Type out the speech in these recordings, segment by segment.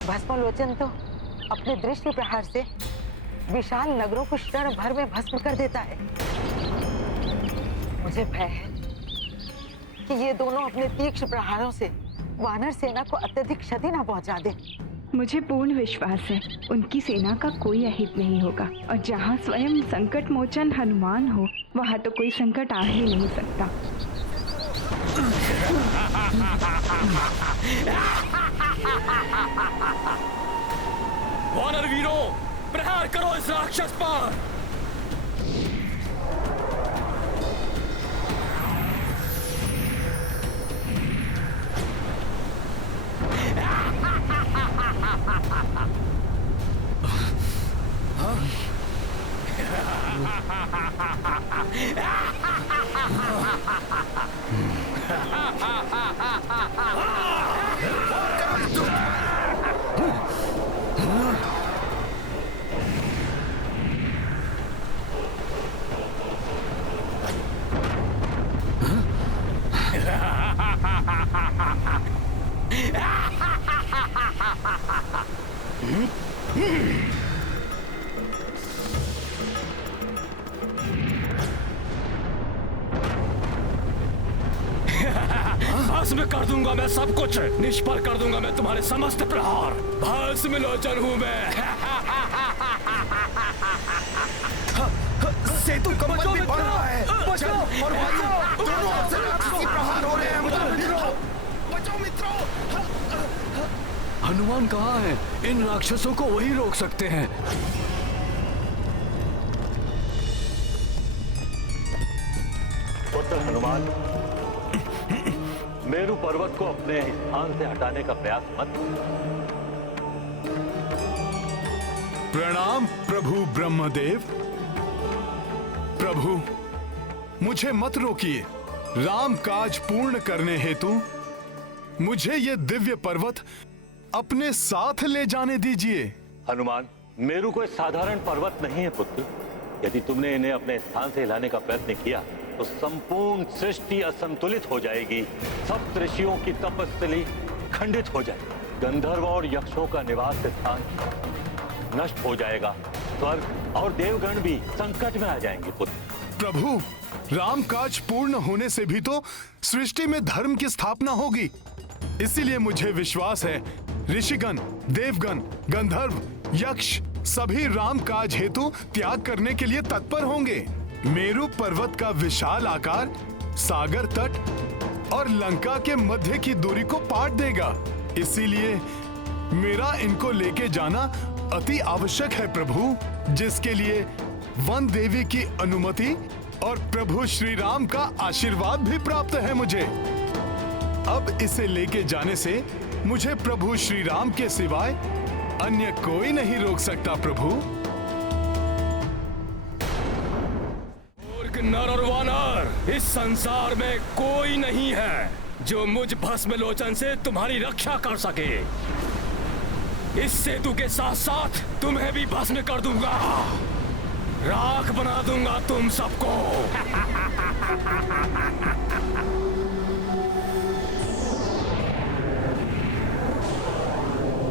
भस्मलोचन तो अपने दृष्टि प्रहार से विशाल नगरों को क्षण भर में भस्म कर देता है। मुझे भय है कि ये दोनों अपने तीक्ष्ण प्रहारों से वानर सेना को अत्यधिक क्षति न पहुंचा दे। मुझे पूर्ण विश्वास है उनकी सेना का कोई अहित नहीं होगा, और जहाँ स्वयं संकट मोचन हनुमान हो वहाँ तो कोई संकट आ ही नहीं सकता। वानर वीरों, प्रहार करो इस राक्षस पर। भस्म कर दूंगा मैं सब कुछ, निष्फल कर दूंगा मैं तुम्हारे समस्त प्रहार। भस्म लोचन हूं मैं। सेतु कंपन भी बढ़ रहा है। बचाओ और वायु दोनों ओर से राक्षसी प्रहार हो रहे हैं। बचाओ मित्रों। हनुमान कहाँ है? इन राक्षसों को वही रोक सकते हैं। पुत्र हनुमान, मेरु पर्वत को अपने स्थान से हटाने का प्रयास मत करो। प्रणाम प्रभु ब्रह्मदेव। प्रभु, मुझे मत रोकिए। राम काज पूर्ण करने हेतु मुझे ये दिव्य पर्वत अपने साथ ले जाने दीजिए। हनुमान, मेरु कोई साधारण पर्वत नहीं है पुत्र। यदि तुमने इन्हें अपने स्थान से हिलाने का प्रयत्न किया तो संपूर्ण सृष्टि असंतुलित हो जाएगी। सब ऋषियों की तपस्थली खंडित हो जाएगी। गंधर्व और यक्षों का निवास स्थान नष्ट हो जाएगा। स्वर्ग और देवगण भी संकट में आ जाएंगे पुत्र। प्रभु, राम काज पूर्ण होने से भी तो सृष्टि में धर्म की स्थापना होगी। इसीलिए मुझे विश्वास है ऋषिगण, देवगण, गंधर्व, यक्ष सभी राम काज हेतु त्याग करने के लिए तत्पर होंगे। मेरु पर्वत का विशाल आकार सागर तट और लंका के मध्य की दूरी को पाट देगा। इसीलिए मेरा इनको लेके जाना अति आवश्यक है प्रभु, जिसके लिए वन देवी की अनुमति और प्रभु श्री राम का आशीर्वाद भी प्राप्त है मुझे। अब इसे लेके जाने से मुझे प्रभु श्री राम के सिवाय अन्य कोई नहीं रोक सकता प्रभु। मूर्ख नर और वानर, इस संसार में कोई नहीं है जो मुझ भस्मलोचन से तुम्हारी रक्षा कर सके। इस सेतु के साथ साथ तुम्हें भी भस्म कर दूंगा। राख बना दूंगा तुम सबको।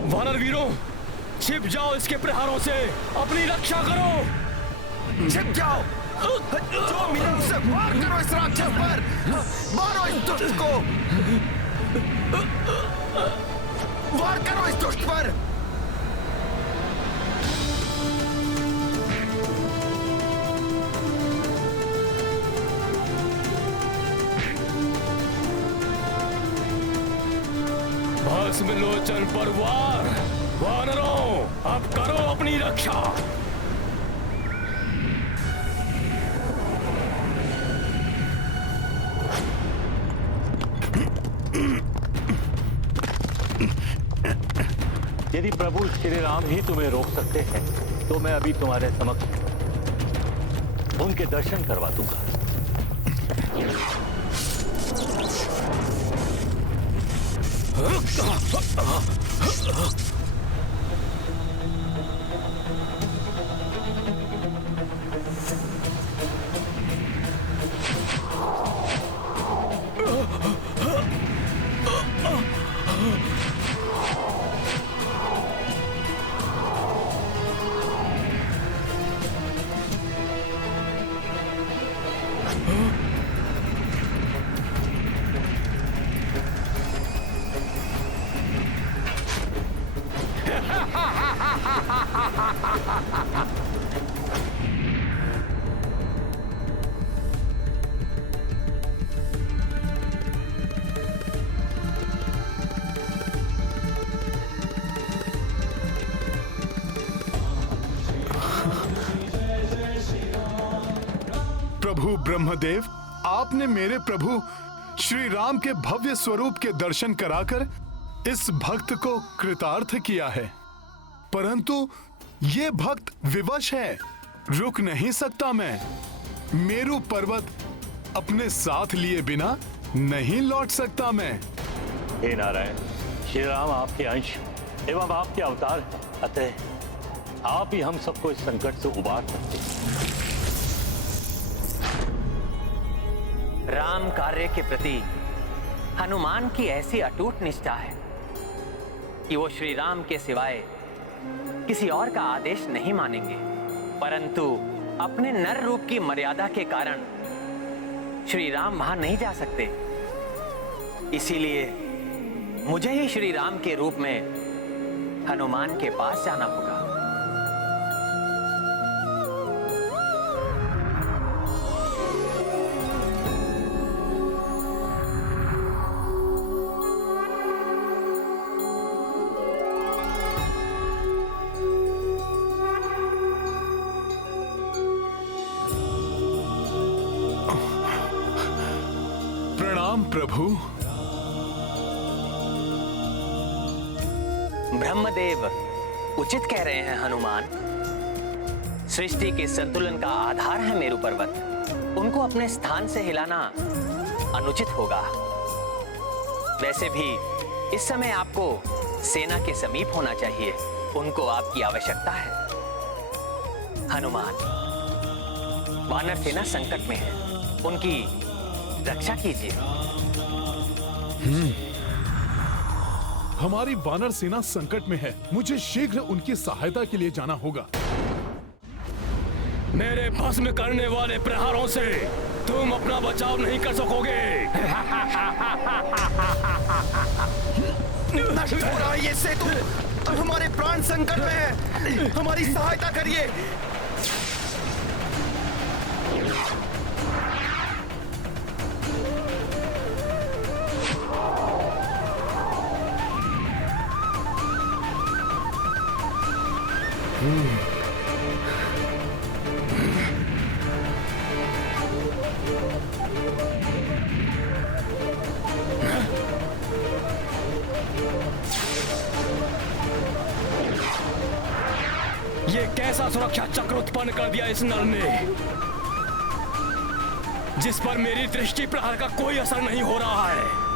वानर वीरों, छिप जाओ इसके प्रहारों से, अपनी रक्षा करो। छिप जाओ। जो मिले उसे वार करो इस राक्षस पर। मारो इस दुष्ट को। वार करो इस दुष्ट पर। भस्मलोचन पर वार। वानरों, अब करो अपनी रक्षा। यदि प्रभु श्री राम ही तुम्हें रोक सकते हैं तो मैं अभी तुम्हारे समक्ष उनके दर्शन करवा दूंगा। प्रभु ब्रह्मदेव, आपने मेरे प्रभु श्री राम के भव्य स्वरूप के दर्शन कराकर इस भक्त को कृतार्थ किया है, परंतु ये भक्त विवश है, रुक नहीं सकता मैं। मेरू पर्वत अपने साथ लिए बिना नहीं लौट सकता मैं। हे नारायण, श्री राम आपके अंश एवं आपके अवतार हैं, अतः आप ही हम सबको इस संकट से उबार सकते हैं। राम कार्य के प्रति हनुमान की ऐसी अटूट निष्ठा है कि वो श्री राम के सिवाय किसी और का आदेश नहीं मानेंगे, परंतु अपने नर रूप की मर्यादा के कारण श्री राम वहां नहीं जा सकते। इसीलिए मुझे ही श्री राम के रूप में हनुमान के पास जाना होगा। प्रणाम प्रभु। ब्रह्मदेव उचित कह रहे हैं हनुमान। सृष्टि के संतुलन का आधार है मेरू पर्वत, उनको अपने स्थान से हिलाना अनुचित होगा। वैसे भी इस समय आपको सेना के समीप होना चाहिए, उनको आपकी आवश्यकता है। हनुमान, वानर सेना संकट में है, उनकी रक्षा कीजिए। हमारी वानर सेना संकट में है, मुझे शीघ्र उनकी सहायता के लिए जाना होगा। मेरे भस्म करने वाले प्रहारों से तुम अपना बचाव नहीं कर सकोगे। नष्ट हो रहा है ये सेतु, अब हमारे प्राण संकट में है, हमारी सहायता करिए। ये कैसा सुरक्षा चक्र उत्पन्न कर दिया इस नर ने, जिस पर मेरी दृष्टि प्रहार का कोई असर नहीं हो रहा है।